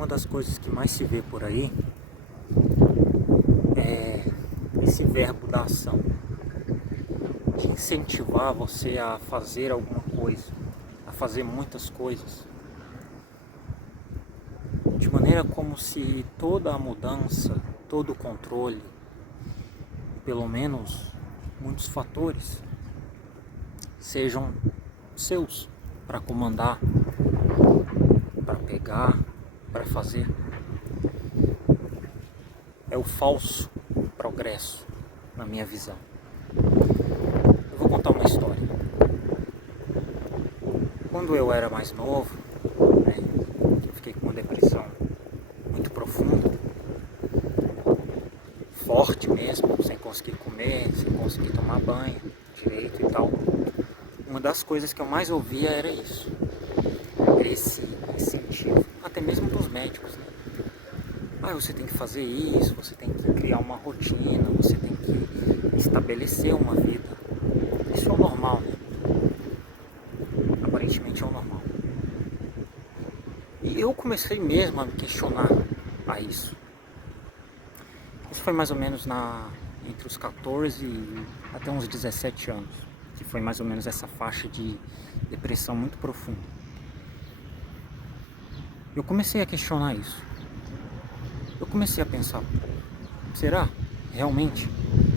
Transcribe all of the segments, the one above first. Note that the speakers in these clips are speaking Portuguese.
Uma das coisas que mais se vê por aí é esse verbo da ação, de incentivar você a fazer alguma coisa, a fazer muitas coisas, de maneira como se toda a mudança, todo o controle, pelo menos muitos fatores, sejam seus, para comandar, para pegar, para fazer. É o falso progresso, na minha visão. Eu vou contar uma história. Quando eu era mais novo, né, eu fiquei com uma depressão muito profunda, forte mesmo, sem conseguir comer, sem conseguir tomar banho direito e tal. Uma das coisas que eu mais ouvia era isso, esse incentivo, até mesmo dos médicos, né? Você tem que fazer isso, você tem que criar uma rotina, você tem que estabelecer uma vida. Isso é o normal, né? Aparentemente é o normal. E eu comecei mesmo a me questionar a isso. Isso foi mais ou menos entre os 14 e até uns 17 anos, que foi mais ou menos essa faixa de depressão muito profunda. Eu comecei a questionar isso. Eu comecei a pensar, será? Realmente?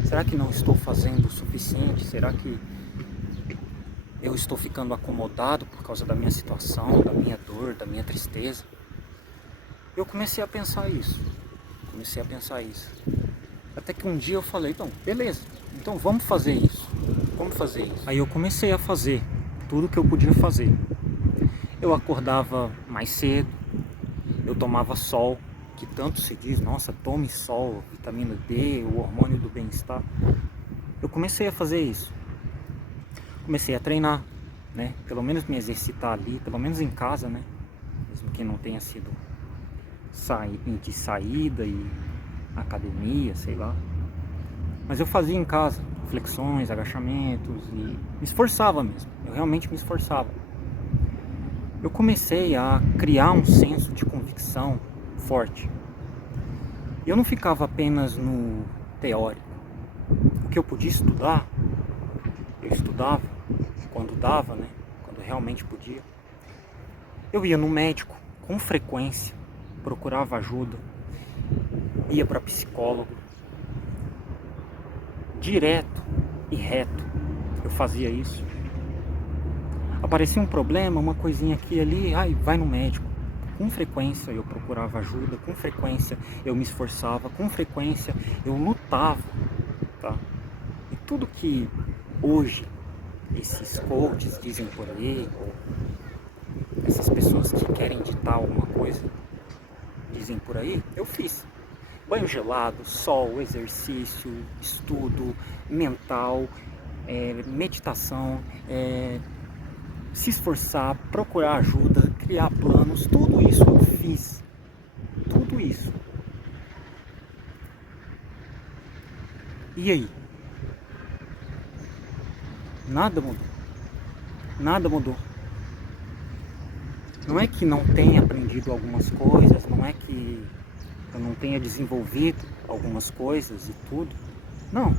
Será que não estou fazendo o suficiente? Será que eu estou ficando acomodado por causa da minha situação, da minha dor, da minha tristeza? Eu comecei a pensar isso. Até que um dia eu falei, então, beleza, então vamos fazer isso. Vamos fazer isso. Aí eu comecei a fazer tudo que eu podia fazer. Eu acordava mais cedo, eu tomava sol, que tanto se diz, nossa, tome sol, vitamina D, o hormônio do bem-estar. Eu comecei a fazer isso. Comecei a treinar, né? Pelo menos me exercitar ali, pelo menos em casa, né? Mesmo que não tenha sido de saída e academia, sei lá. Mas eu fazia em casa, flexões, agachamentos e me esforçava mesmo. Eu realmente me esforçava. Eu comecei a criar um senso de convicção forte. Eu não ficava apenas no teórico. O que eu podia estudar, eu estudava quando dava, né? Quando realmente podia. Eu ia no médico com frequência, procurava ajuda, ia para psicólogo, direto e reto. Eu fazia isso. Aparecia um problema, uma coisinha aqui e ali, vai no médico. Com frequência eu procurava ajuda, com frequência eu me esforçava, com frequência eu lutava, tá? E tudo que hoje esses coaches dizem por aí, essas pessoas que querem ditar alguma coisa dizem por aí, eu fiz. Banho gelado, sol, exercício, estudo mental, meditação, se esforçar, procurar ajuda, criar planos, tudo isso eu fiz. Tudo isso. E aí? Nada mudou. Nada mudou. Não é que não tenha aprendido algumas coisas, não é que eu não tenha desenvolvido algumas coisas e tudo. Não.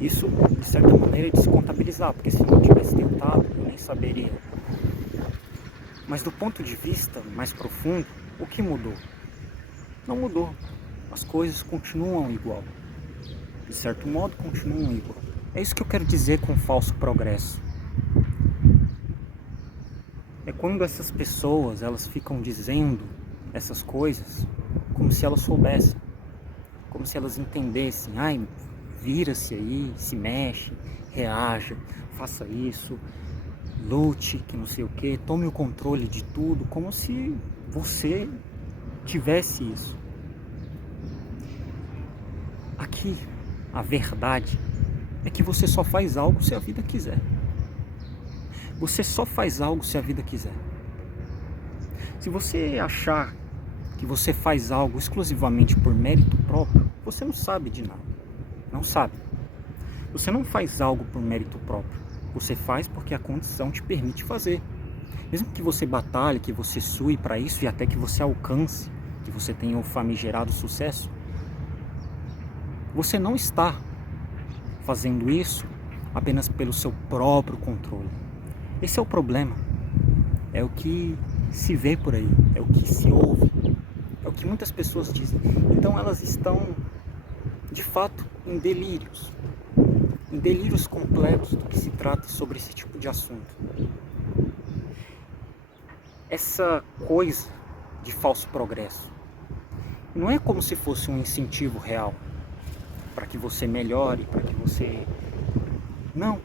Isso, de certa maneira, é de se contabilizar, porque se eu não tivesse tentado, eu nem saberia. Mas do ponto de vista mais profundo, o que mudou? Não mudou. As coisas continuam igual. De certo modo, continuam igual. É isso que eu quero dizer com falso progresso. É quando essas pessoas, elas ficam dizendo essas coisas como se elas soubessem, como se elas entendessem. Vira-se aí, se mexe, reaja, faça isso, lute, que não sei o que, tome o controle de tudo, como se você tivesse isso. Aqui, a verdade é que você só faz algo se a vida quiser. Você só faz algo se a vida quiser. Se você achar que você faz algo exclusivamente por mérito próprio, você não sabe de nada. Não sabe. Você não faz algo por mérito próprio. Você faz porque a condição te permite fazer. Mesmo que você batalhe, que você sue para isso e até que você alcance, que você tenha o famigerado sucesso, você não está fazendo isso apenas pelo seu próprio controle. Esse é o problema. É o que se vê por aí, é o que se ouve, é o que muitas pessoas dizem. Então elas estão, de fato, em delírios completos do que se trata sobre esse tipo de assunto. Essa coisa de falso progresso não é como se fosse um incentivo real para que você melhore, para que você... Não.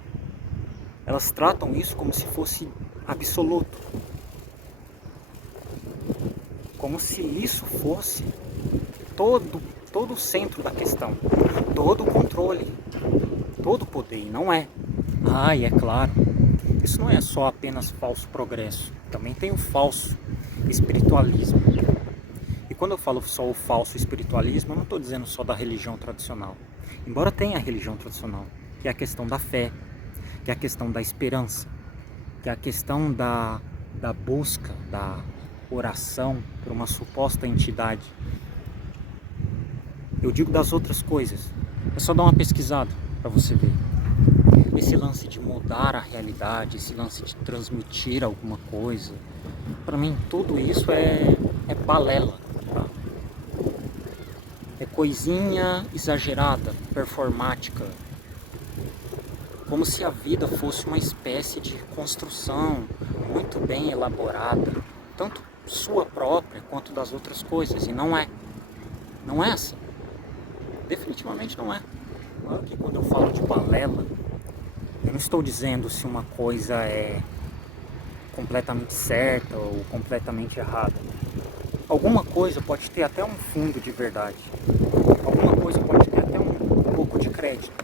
Elas tratam isso como se fosse absoluto. Como se isso fosse todo o centro da questão, todo o controle, todo o poder, e não é. E é claro, isso não é só apenas falso progresso, também tem o falso espiritualismo. E quando eu falo só o falso espiritualismo, eu não estou dizendo só da religião tradicional. Embora tenha a religião tradicional, que é a questão da fé, que é a questão da esperança, que é a questão da busca, da oração por uma suposta entidade. Eu digo das outras coisas, é só dar uma pesquisada para você ver. Esse lance de mudar a realidade, esse lance de transmitir alguma coisa, para mim tudo isso é balela, tá? É coisinha exagerada, performática, como se a vida fosse uma espécie de construção muito bem elaborada, tanto sua própria quanto das outras coisas, e não é assim, definitivamente não é. Claro que quando eu falo de balela, eu não estou dizendo se uma coisa é completamente certa ou completamente errada. Alguma coisa pode ter até um fundo de verdade. Alguma coisa pode ter até um pouco de crédito.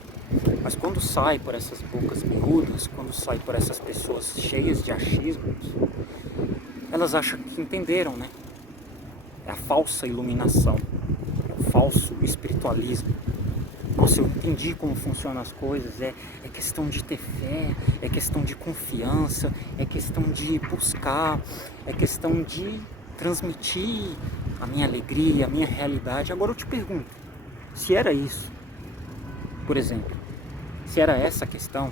Mas quando sai por essas bocas miúdas, quando sai por essas pessoas cheias de achismos, elas acham que entenderam, né? É a falsa iluminação, é o falso espiritualismo. Nossa, eu entendi como funcionam as coisas, é questão de ter fé, é questão de confiança, é questão de buscar, é questão de transmitir a minha alegria, a minha realidade. Agora eu te pergunto, se era isso, por exemplo, se era essa a questão,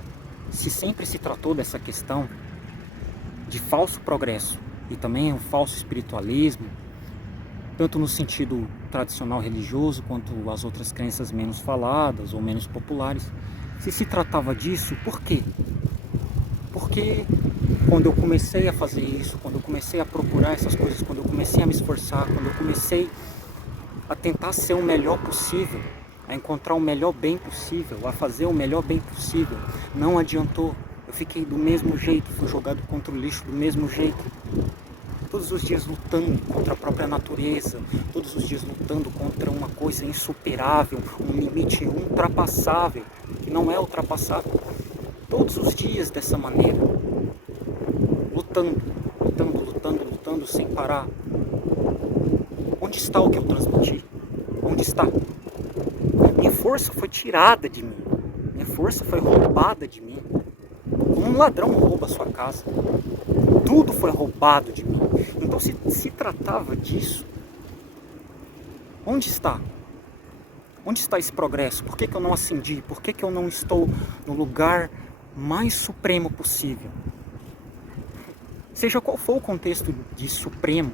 se sempre se tratou dessa questão de falso progresso e também um falso espiritualismo, tanto no sentido tradicional religioso quanto as outras crenças menos faladas ou menos populares, se tratava disso, por quê? Porque quando eu comecei a fazer isso, quando eu comecei a procurar essas coisas, quando eu comecei a me esforçar, quando eu comecei a tentar ser o melhor possível, a encontrar o melhor bem possível, a fazer o melhor bem possível, não adiantou. Eu fiquei do mesmo jeito, fui jogado contra o lixo do mesmo jeito. Todos os dias lutando contra a própria natureza, todos os dias lutando contra uma coisa insuperável, um limite ultrapassável, que não é ultrapassável. Todos os dias dessa maneira, lutando sem parar. Onde está o que eu transmiti? Onde está? Minha força foi tirada de mim, minha força foi roubada de mim. Como um ladrão rouba a sua casa. Tudo foi roubado de mim. Então se tratava disso, onde está? Onde está esse progresso? Por que eu não ascendi? Por que eu não estou no lugar mais supremo possível? Seja qual for o contexto de supremo,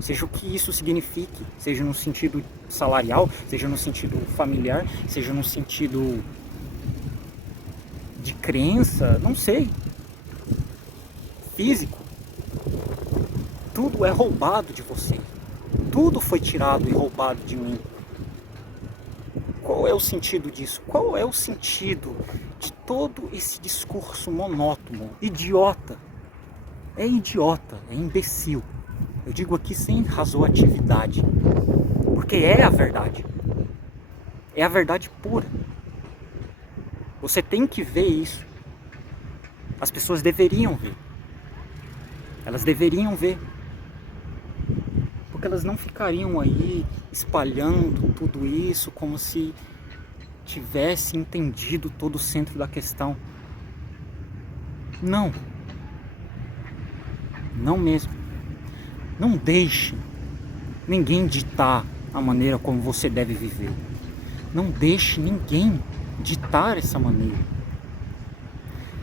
seja o que isso signifique, seja no sentido salarial, seja no sentido familiar, seja no sentido de crença, não sei, físico, tudo é roubado de você, tudo foi tirado e roubado de mim. Qual é o sentido disso? Qual é o sentido de todo esse discurso monótono, idiota? É idiota, é imbecil. Eu digo aqui sem razoatividade, porque é a verdade. É a verdade pura. Você tem que ver isso. As pessoas deveriam ver. Elas deveriam ver. Porque elas não ficariam aí espalhando tudo isso como se tivesse entendido todo o centro da questão. Não. Não mesmo. Não deixe ninguém ditar a maneira como você deve viver. Não deixe ninguém ditar essa maneira.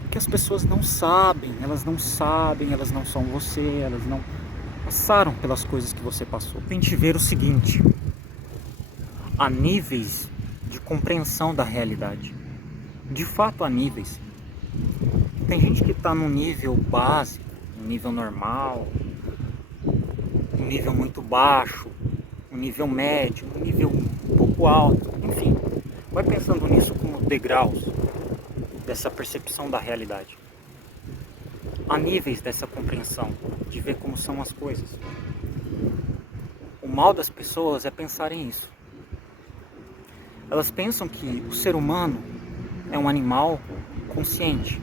Porque as pessoas não sabem, elas não são você, elas não passaram pelas coisas que você passou. Tente ver o seguinte: há níveis de compreensão da realidade. De fato há níveis. Tem gente que está no nível básico, no nível normal, um nível muito baixo, um nível médio, um nível um pouco alto, enfim. Vai pensando nisso como degraus dessa percepção da realidade. Há níveis dessa compreensão, de ver como são as coisas. O mal das pessoas é pensarem isso. Elas pensam que o ser humano é um animal consciente.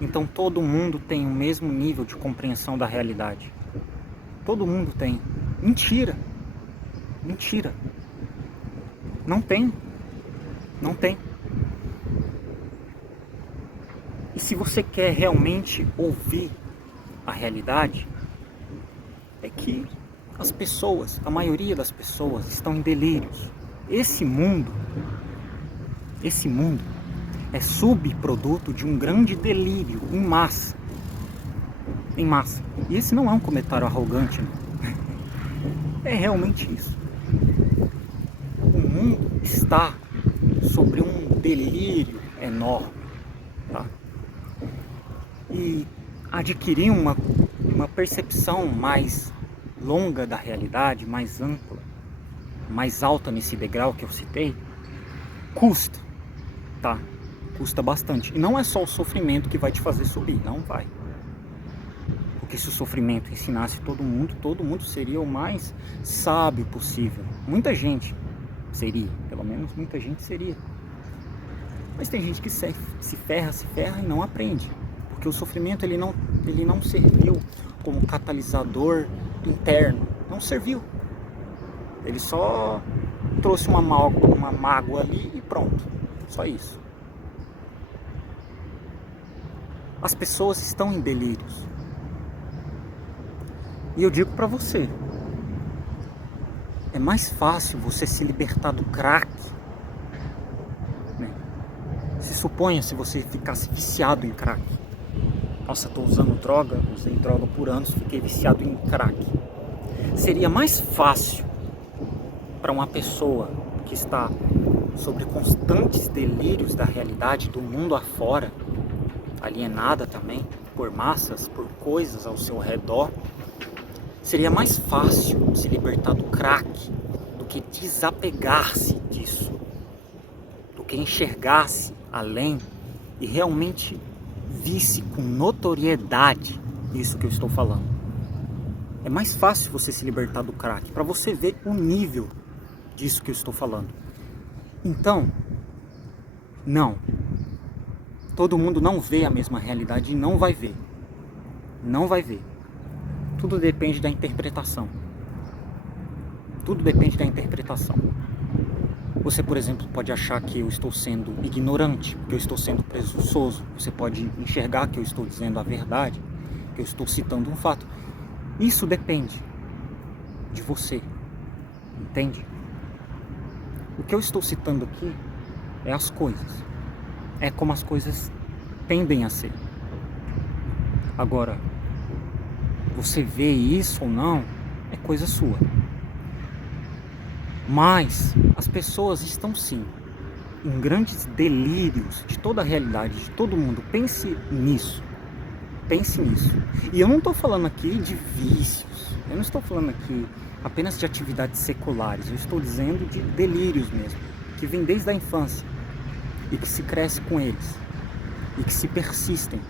Então todo mundo tem o mesmo nível de compreensão da realidade. Todo mundo tem. Mentira. Mentira. Não tem. Não tem. E se você quer realmente ouvir a realidade, é que as pessoas, a maioria das pessoas, estão em delírios. Esse mundo é subproduto de um grande delírio em massa. Em massa. E esse não é um comentário arrogante, não. É realmente isso. O mundo está sobre um delírio enorme, tá? E adquirir uma percepção mais longa da realidade, mais ampla, mais alta nesse degrau que eu citei, custa, tá? Custa bastante. E não é só o sofrimento que vai te fazer subir, não vai. Porque se o sofrimento ensinasse todo mundo seria o mais sábio possível. Muita gente seria, pelo menos muita gente seria. Mas tem gente que se ferra e não aprende. Porque o sofrimento ele não serviu como catalisador interno. Não serviu. Ele só trouxe uma mágoa ali e pronto. Só isso. As pessoas estão em delírios. E eu digo pra você, é mais fácil você se libertar do crack, né? Se suponha se você ficasse viciado em crack. Nossa, tô usando droga, usei droga por anos, fiquei viciado em crack. Seria mais fácil para uma pessoa que está sobre constantes delírios da realidade, do mundo afora, alienada também por massas, por coisas ao seu redor, seria mais fácil se libertar do crack do que desapegar-se disso, do que enxergasse além e realmente visse com notoriedade isso que eu estou falando. É mais fácil você se libertar do crack, para você ver o nível disso que eu estou falando. Então, não. Todo mundo não vê a mesma realidade e não vai ver. Não vai ver. Tudo depende da interpretação. Tudo depende da interpretação. Você, por exemplo, pode achar que eu estou sendo ignorante, que eu estou sendo presunçoso. Você pode enxergar que eu estou dizendo a verdade, que eu estou citando um fato. Isso depende de você. Entende? O que eu estou citando aqui é as coisas. É como as coisas tendem a ser. Agora, você vê isso ou não, é coisa sua. Mas as pessoas estão sim em grandes delírios de toda a realidade, de todo mundo. Pense nisso. Pense nisso. E eu não estou falando aqui de vícios. Eu não estou falando aqui apenas de atividades seculares. Eu estou dizendo de delírios mesmo, que vêm desde a infância e que se cresce com eles e que se persistem.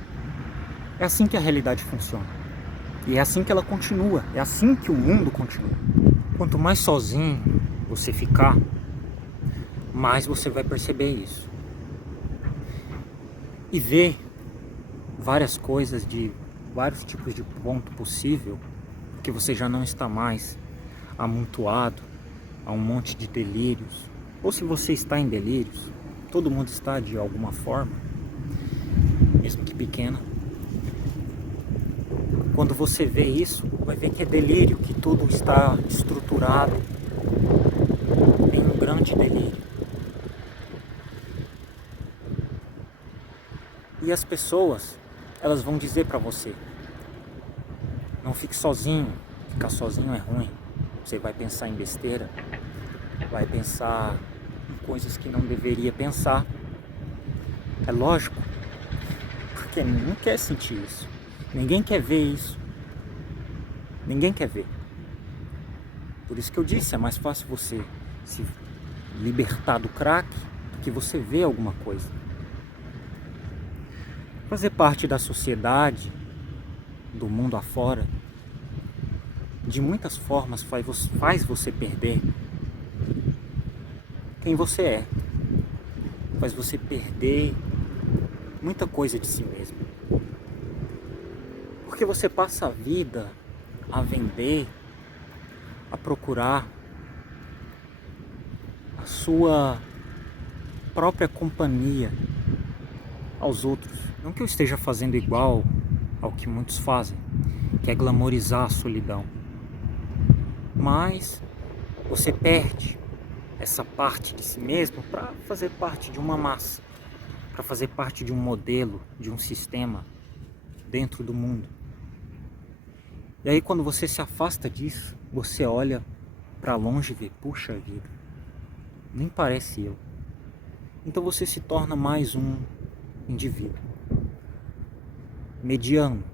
É assim que a realidade funciona. E é assim que ela continua. É assim que o mundo continua. Quanto mais sozinho você ficar, mais você vai perceber isso. E ver várias coisas de vários tipos de ponto possível, que você já não está mais amontoado a um monte de delírios. Ou se você está em delírios, todo mundo está de alguma forma, mesmo que pequena. Quando você vê isso, vai ver que é delírio, que tudo está estruturado em um grande delírio. E as pessoas, elas vão dizer pra você: não fique sozinho, ficar sozinho é ruim. Você vai pensar em besteira, vai pensar em coisas que não deveria pensar. É lógico, porque ninguém quer sentir isso, ninguém quer ver isso, ninguém quer ver. Por isso que eu disse, é mais fácil você se libertar do crack do que você ver alguma coisa. Fazer parte da sociedade, do mundo afora, de muitas formas faz você perder quem você é. Faz você perder muita coisa de si mesmo. Porque você passa a vida a vender, a procurar a sua própria companhia aos outros. Não que eu esteja fazendo igual ao que muitos fazem, que é glamorizar a solidão. Mas você perde essa parte de si mesmo para fazer parte de uma massa, para fazer parte de um modelo, de um sistema dentro do mundo. E aí quando você se afasta disso, você olha para longe e vê, puxa vida, nem parece eu. Então você se torna mais um indivíduo mediano.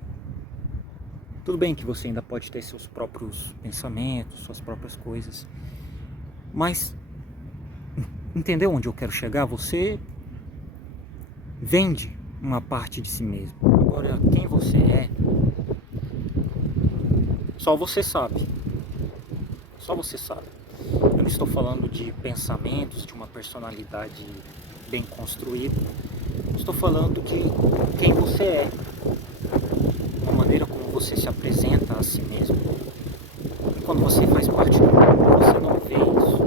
Tudo bem que você ainda pode ter seus próprios pensamentos, suas próprias coisas, mas entendeu onde eu quero chegar? Você vende uma parte de si mesmo. Agora, quem você é, só você sabe. Só você sabe. Eu não estou falando de pensamentos, de uma personalidade bem construída. Estou falando de quem você é. A maneira como você se apresenta a si mesmo. E quando você faz parte do grupo, você não vê isso.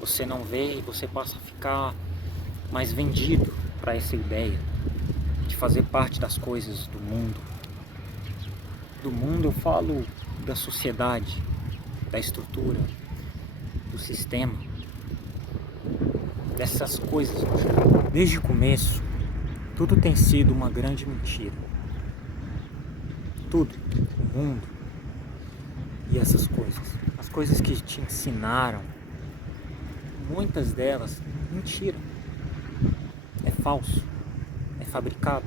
Você não vê e você passa a ficar mais vendido para essa ideia de fazer parte das coisas do mundo. Do mundo eu falo da sociedade, da estrutura, do sistema, dessas coisas no geral. Desde o começo, tudo tem sido uma grande mentira. Tudo, o mundo e essas coisas. As coisas que te ensinaram, muitas delas, mentira. É falso, é fabricado,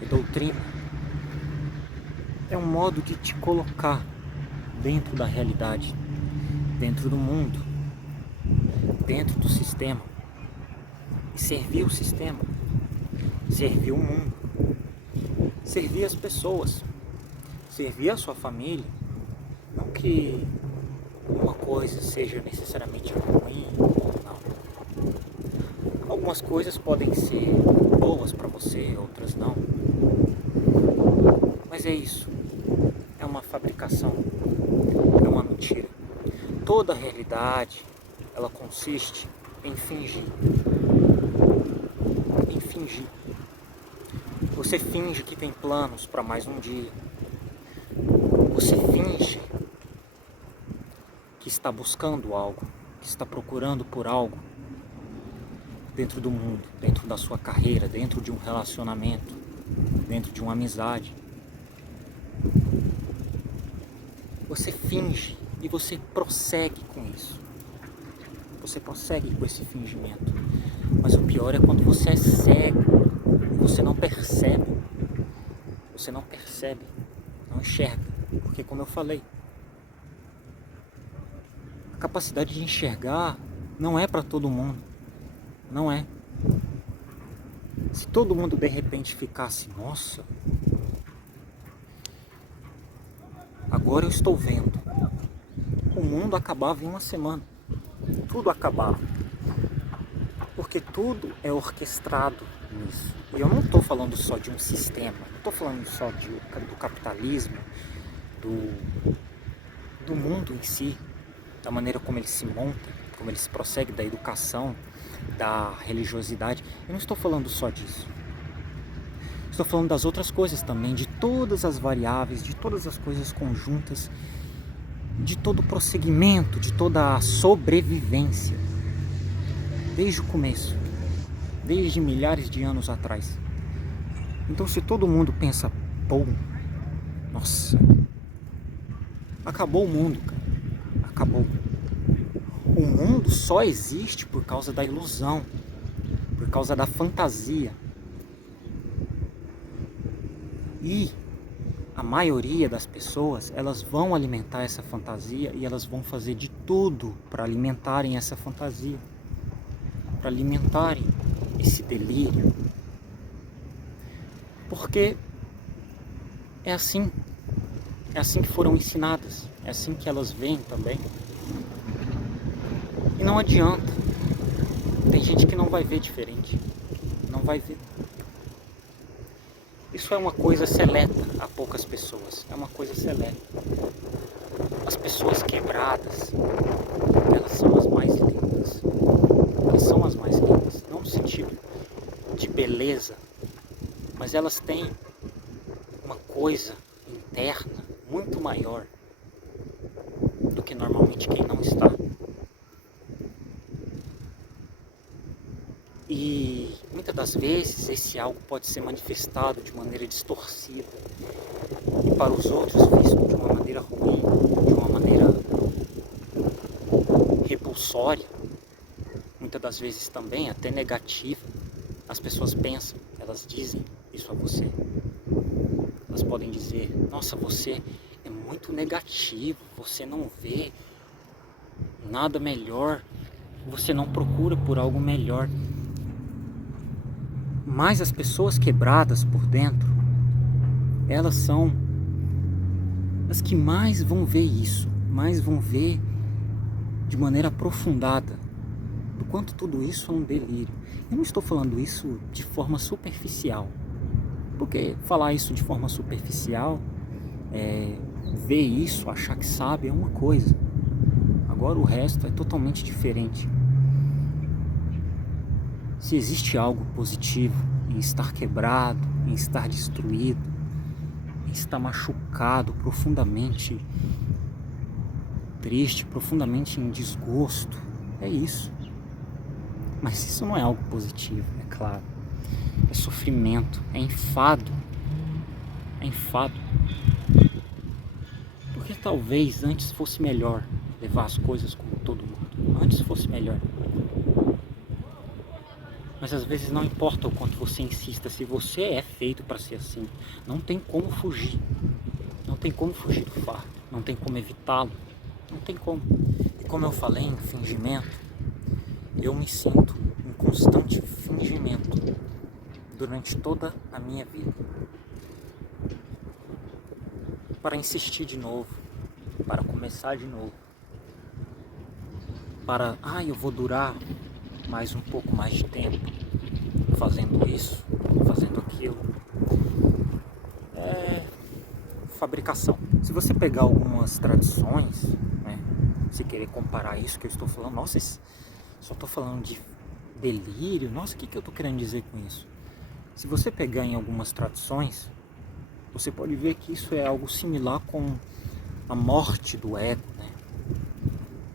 é doutrina. É um modo de te colocar dentro da realidade, dentro do mundo, dentro do sistema. E servir o sistema, servir o mundo, servir as pessoas, servir a sua família. Não que uma coisa seja necessariamente ruim, não. Algumas coisas podem ser boas para você, outras não. Mas é isso. É uma fabricação. É uma mentira. Toda a realidade, ela consiste em fingir. Em fingir. Você finge que tem planos para mais um dia. Você finge que está buscando algo, que está procurando por algo dentro do mundo, dentro da sua carreira, dentro de um relacionamento, dentro de uma amizade. Você finge e você prossegue com isso. Você prossegue com esse fingimento. Mas o pior é quando você é cego e você não percebe. Você não percebe, não enxerga. Porque como eu falei, a capacidade de enxergar não é para todo mundo. Não é. Se todo mundo de repente ficasse, nossa, agora eu estou vendo. O mundo acabava em uma semana. Tudo acabava. Porque tudo é orquestrado nisso. E eu não estou falando só de um sistema. Não estou falando só do capitalismo, do mundo em si, da maneira como ele se monta, como ele se prossegue, da educação, da religiosidade. Eu não estou falando só disso. Estou falando das outras coisas também, de todas as variáveis, de todas as coisas conjuntas, de todo o prosseguimento, de toda a sobrevivência, desde o começo, desde milhares de anos atrás. Então, se todo mundo pensa, pô, nossa, acabou o mundo, cara, acabou. O mundo só existe por causa da ilusão, por causa da fantasia. E a maioria das pessoas, elas vão alimentar essa fantasia e elas vão fazer de tudo para alimentarem essa fantasia, para alimentarem esse delírio. Porque é assim que foram ensinadas, é assim que elas veem também. E não adianta, tem gente que não vai ver diferente, não vai ver. Isso é uma coisa seleta a poucas pessoas, é uma coisa seleta. As pessoas quebradas, elas são as mais lindas, elas são as mais lindas, não no sentido de beleza, mas elas têm uma coisa interna muito maior do que normalmente quem não está. E muitas das vezes esse algo pode ser manifestado de maneira distorcida e para os outros visto de uma maneira ruim, de uma maneira repulsória, muitas das vezes também até negativa. As pessoas pensam, elas dizem isso a você. Elas podem dizer, nossa, você é muito negativo, você não vê nada melhor, você não procura por algo melhor. Mas as pessoas quebradas por dentro, elas são as que mais vão ver isso, mais vão ver de maneira aprofundada do quanto tudo isso é um delírio. Eu não estou falando isso de forma superficial, porque falar isso de forma superficial, ver isso, achar que sabe é uma coisa. Agora o resto é totalmente diferente. Se existe algo positivo em estar quebrado, em estar destruído, em estar machucado, profundamente triste, profundamente em desgosto, é isso. Mas isso não é algo positivo, é claro. É sofrimento, é enfado. É enfado. Porque talvez antes fosse melhor levar as coisas como todo mundo. Antes fosse melhor. Mas às vezes não importa o quanto você insista, se você é feito para ser assim, não tem como fugir. Não tem como fugir do fardo, não tem como evitá-lo, não tem como. E como eu falei em fingimento, eu me sinto em constante fingimento durante toda a minha vida. Para insistir de novo, para começar de novo, para, eu vou durar mais um pouco mais de tempo fazendo isso, fazendo aquilo. É fabricação. Se você pegar algumas tradições, né, se querer comparar isso que eu estou falando, nossa, só estou falando de delírio, nossa, o que eu estou querendo dizer com isso? Se você pegar em algumas tradições, você pode ver que isso é algo similar com a morte do ego, né?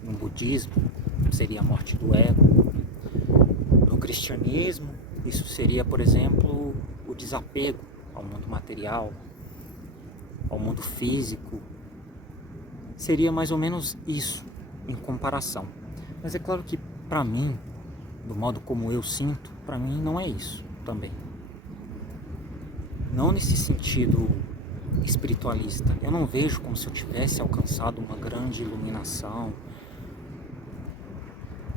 No budismo seria a morte do ego. No cristianismo, isso seria, por exemplo, o desapego ao mundo material, ao mundo físico. Seria mais ou menos isso em comparação. Mas é claro que para mim, do modo como eu sinto, para mim não é isso também. Não nesse sentido espiritualista. Eu não vejo como se eu tivesse alcançado uma grande iluminação.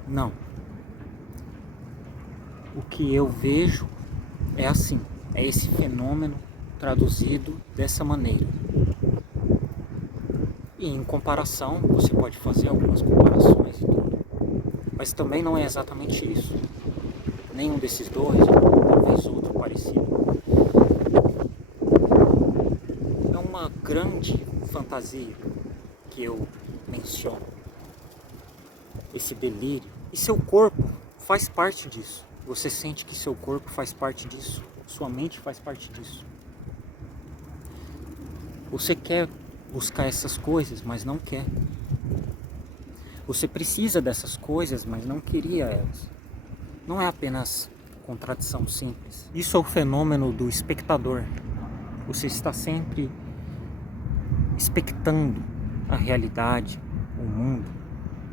Não. O que eu vejo é assim, é esse fenômeno traduzido dessa maneira. E em comparação, você pode fazer algumas comparações e tudo. Mas também não é exatamente isso. Nenhum desses dois, ou talvez outro parecido. É uma grande fantasia que eu menciono. Esse delírio. E seu corpo faz parte disso. Você sente que seu corpo faz parte disso. Sua mente faz parte disso. Você quer buscar essas coisas, mas não quer. Você precisa dessas coisas, mas não queria elas. Não é apenas contradição simples. Isso é o fenômeno do espectador. Você está sempre expectando a realidade, o mundo,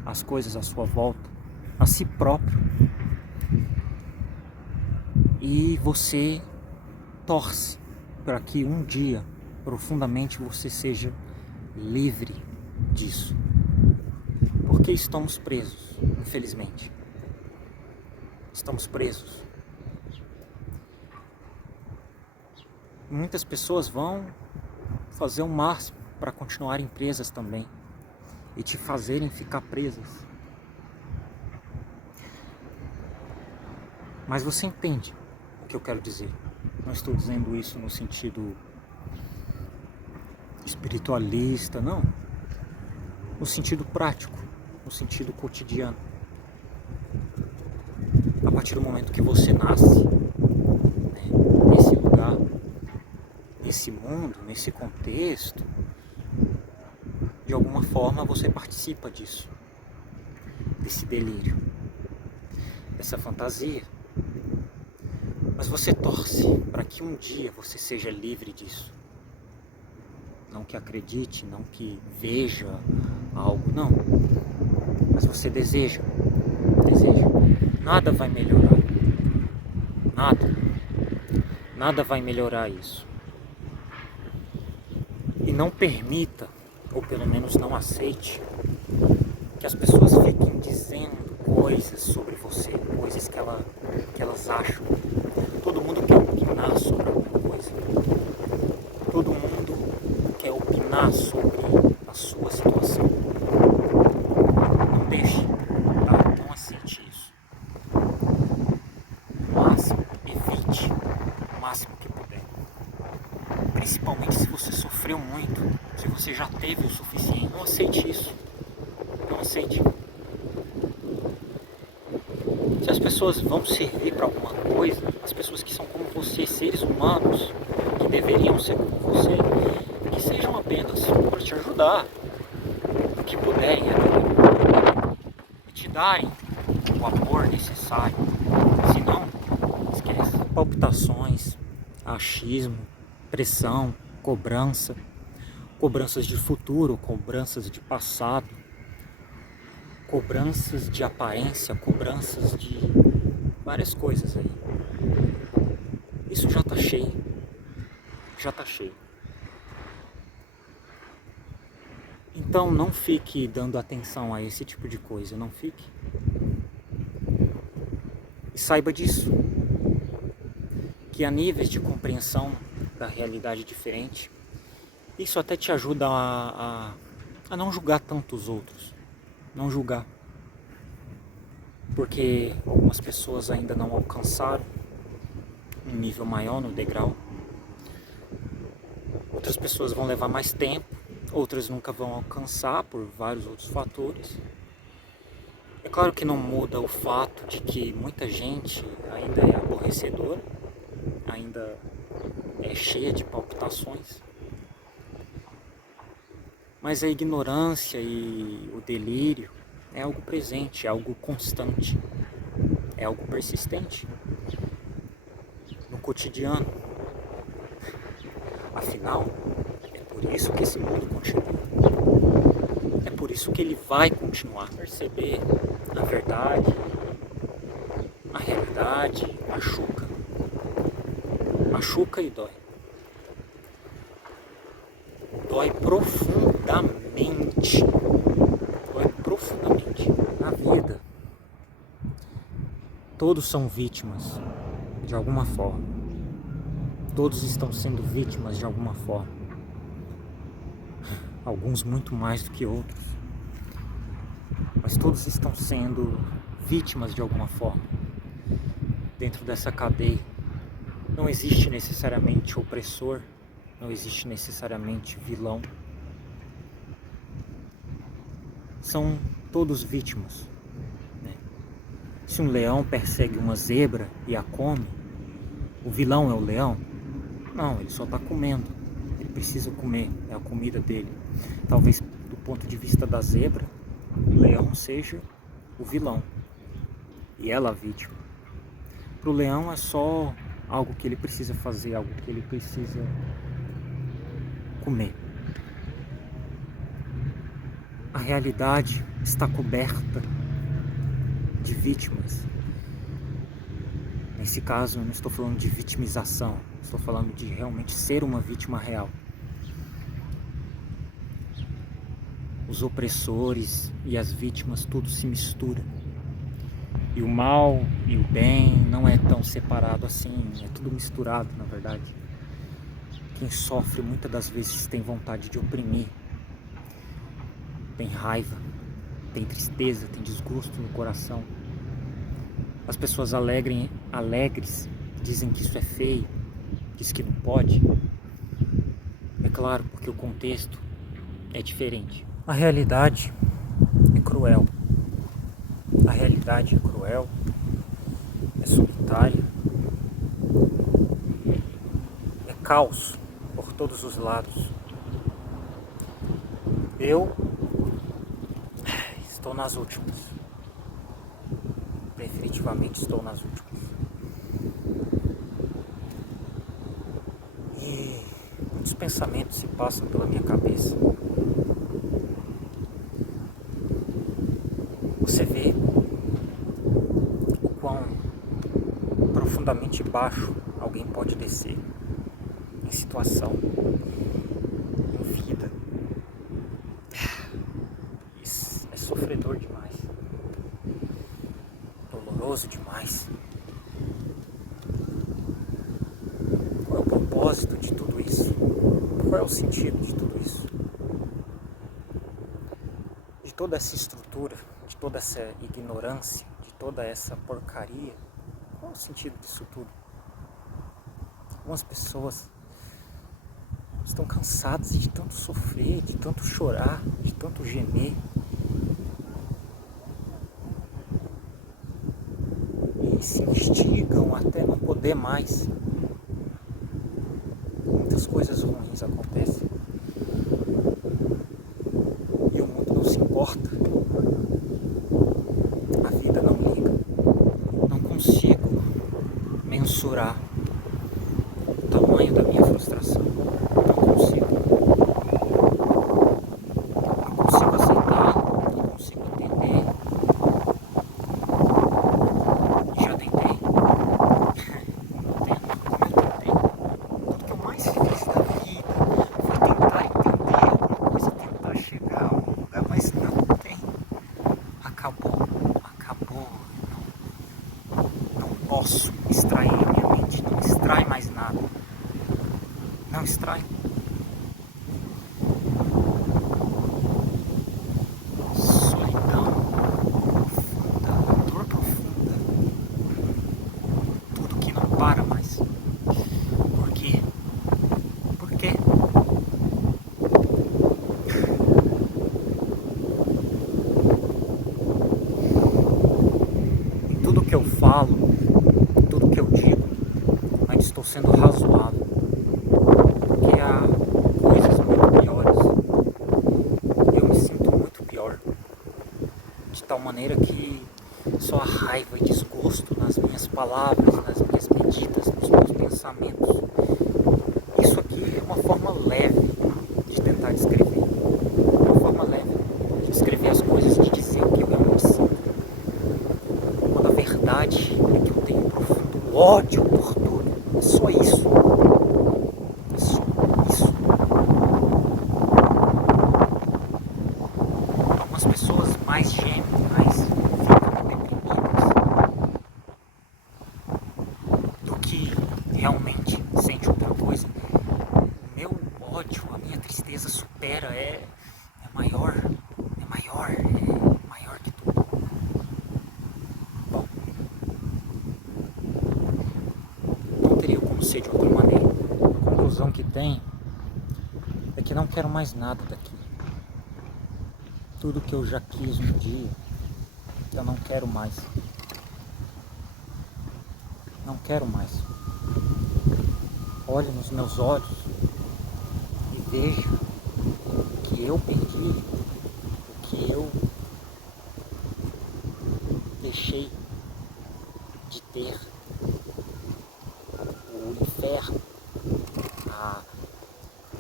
as coisas à sua volta, a si próprio. E você torce para que um dia, profundamente, você seja livre disso. Porque estamos presos, infelizmente. Estamos presos. Muitas pessoas vão fazer o máximo para continuarem presas também e te fazerem ficar presas. Mas você entende o que eu quero dizer. Não estou dizendo isso no sentido espiritualista, não. No sentido prático, no sentido cotidiano. A partir do momento que você nasce, né, nesse lugar, nesse mundo, nesse contexto, de alguma forma você participa disso, desse delírio, dessa fantasia. Mas você torce para que um dia você seja livre disso. Não que acredite, não que veja algo, não. Mas você deseja. Nada vai melhorar. Nada vai melhorar isso. E não permita, ou pelo menos não aceite, que as pessoas fiquem dizendo coisas sobre você, coisas que elas acham. Todo mundo quer opinar sobre alguma coisa. Todo mundo quer opinar sobre a sua situação. Não deixe, tá? Não aceite isso. O máximo, evite o máximo que puder. Principalmente se você sofreu muito, se você já teve o suficiente. Não aceite isso. Não aceite. Se as pessoas vão servir para alguma coisa, as pessoas que são como você, seres humanos, que deveriam ser como você, que sejam apenas para te ajudar, no que puderem, e te darem o amor necessário. Se não, esquece. Palpitações, achismo, pressão, cobranças de futuro, cobranças de passado, cobranças de aparência, cobranças de várias coisas aí. Isso já tá cheio. Então não fique dando atenção a esse tipo de coisa, não fique. E saiba disso, que há níveis de compreensão da realidade diferente. Isso até te ajuda a não julgar tanto os outros. Não julgar. Porque algumas pessoas ainda não alcançaram um nível maior no degrau. Outras pessoas vão levar mais tempo, outras nunca vão alcançar por vários outros fatores. É claro que não muda o fato de que muita gente ainda é aborrecedora, ainda é cheia de palpitações. Mas a ignorância e o delírio é algo presente, é algo constante, é algo persistente no cotidiano. Afinal, é por isso que esse mundo continua. É por isso que ele vai continuar. Perceber a verdade, a realidade, machuca. Machuca e dói. Dói profundamente. Na vida, todos são vítimas de alguma forma. Todos estão sendo vítimas de alguma forma. Alguns muito mais do que outros. Mas todos estão sendo vítimas de alguma forma. Dentro dessa cadeia. Não existe necessariamente opressor. Não existe necessariamente vilão. São todos vítimas, né? Se um leão persegue uma zebra e a come, O vilão é o leão? Não, ele só está comendo. Ele precisa comer, é a comida dele. Talvez do ponto de vista da zebra, o leão seja o vilão e ela a vítima. Para o leão é só algo que ele precisa fazer, algo que ele precisa comer. A realidade está coberta de vítimas. Nesse caso, eu não estou falando de vitimização, estou falando de realmente ser uma vítima real. Os opressores e as vítimas, tudo se mistura. E o mal e o bem não é tão separado assim, é tudo misturado, na verdade. Quem sofre muitas das vezes tem vontade de oprimir, tem raiva, tem tristeza, tem desgosto no coração. As pessoas alegres dizem que isso é feio, diz que não pode. É claro, porque o contexto é diferente. A realidade é cruel. A realidade é cruel, é solitária, é caos por todos os lados. Eu estou nas últimas. Definitivamente estou nas últimas. E muitos pensamentos se passam pela minha cabeça. Você vê o quão profundamente baixo alguém pode descer em situação, em vida. Isso é sofredor demais, doloroso demais. Qual é o propósito de tudo isso? Qual é o sentido de tudo isso? De toda essa estrutura, de toda essa ignorância, de toda essa porcaria, qual é o sentido disso tudo? Algumas pessoas estão cansadas de tanto sofrer, de tanto chorar, de tanto gemer. E se instigam até não poder mais. Muitas coisas ruins acontecem. E o mundo não se importa. A vida não liga. Não consigo mensurar o tamanho da minha frustração. Não consigo. Não consigo aceitar. Não consigo entender. Já tentei. Como eu tentei. Tudo que eu mais fiz da vida foi tentar entender alguma coisa, tentar chegar a um lugar, mas não tem. Acabou. Não posso extrair minha mente, não extrai mais nada. Não extrai. Solidão profunda, dor profunda. Tudo que não para mais. Por quê? Por quê? Em tudo que eu falo, em tudo que eu digo, ainda estou sendo razoável. Porque há coisas muito piores. Eu me sinto muito pior. De tal maneira que só há raiva e desgosto nas minhas palavras, nas minhas medidas, nos meus pensamentos. Isso aqui é uma forma leve de tentar descrever. Uma forma leve de descrever as coisas, de dizer o que eu realmente sinto. Quando a verdade é que eu tenho um profundo ódio por tudo. É só isso. É só isso. Algumas pessoas mais gemem, mais ficam deprimidas do que realmente sente outra coisa. O meu ódio, a minha tristeza supera, é maior que tudo. Bom, não teria como ser de outra maneira. A conclusão que tem é que não quero mais nada daqui. Tudo que eu já quis um dia, eu não quero mais. Não quero mais. olhe nos meus olhos e veja que eu perdi, o que eu deixei de ter, o inferno, a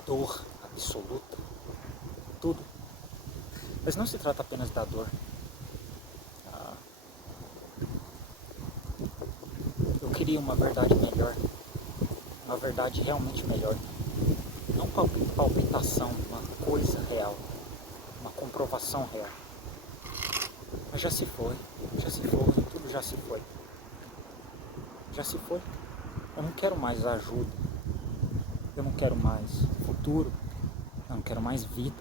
dor absoluta, tudo. Mas não se trata apenas da dor. Eu queria uma verdade melhor, uma verdade realmente melhor. Não palpitação, uma coisa real, uma comprovação real. Mas já se foi, tudo já se foi. Já se foi. Eu não quero mais ajuda, eu não quero mais futuro, eu não quero mais vida,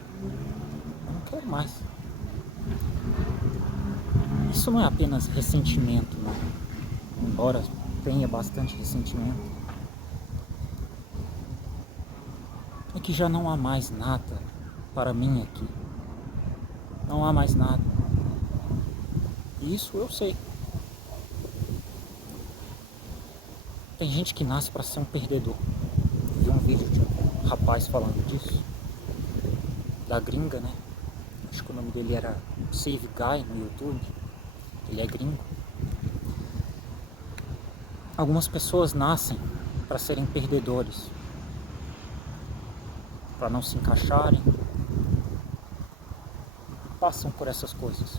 eu não quero mais. Isso não é apenas ressentimento, não. Embora tenha bastante ressentimento, é que já não há mais nada para mim aqui. Não há mais nada. E isso eu sei. Tem gente que nasce para ser um perdedor. Vi um vídeo de um rapaz falando disso, da gringa, né? Acho que o nome dele era Save Guy no YouTube. Ele é gringo. Algumas pessoas nascem para serem perdedores, para não se encaixarem, passam por essas coisas.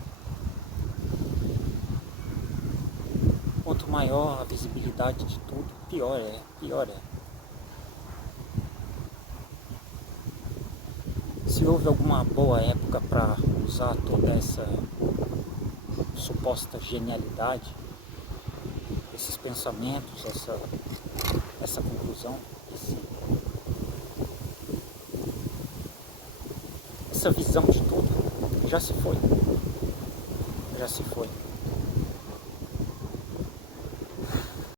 Quanto maior a visibilidade de tudo, pior é, pior é. Se houve alguma boa época para usar toda essa suposta genialidade, esses pensamentos, essa conclusão, essa visão de tudo, já se foi. Já se foi.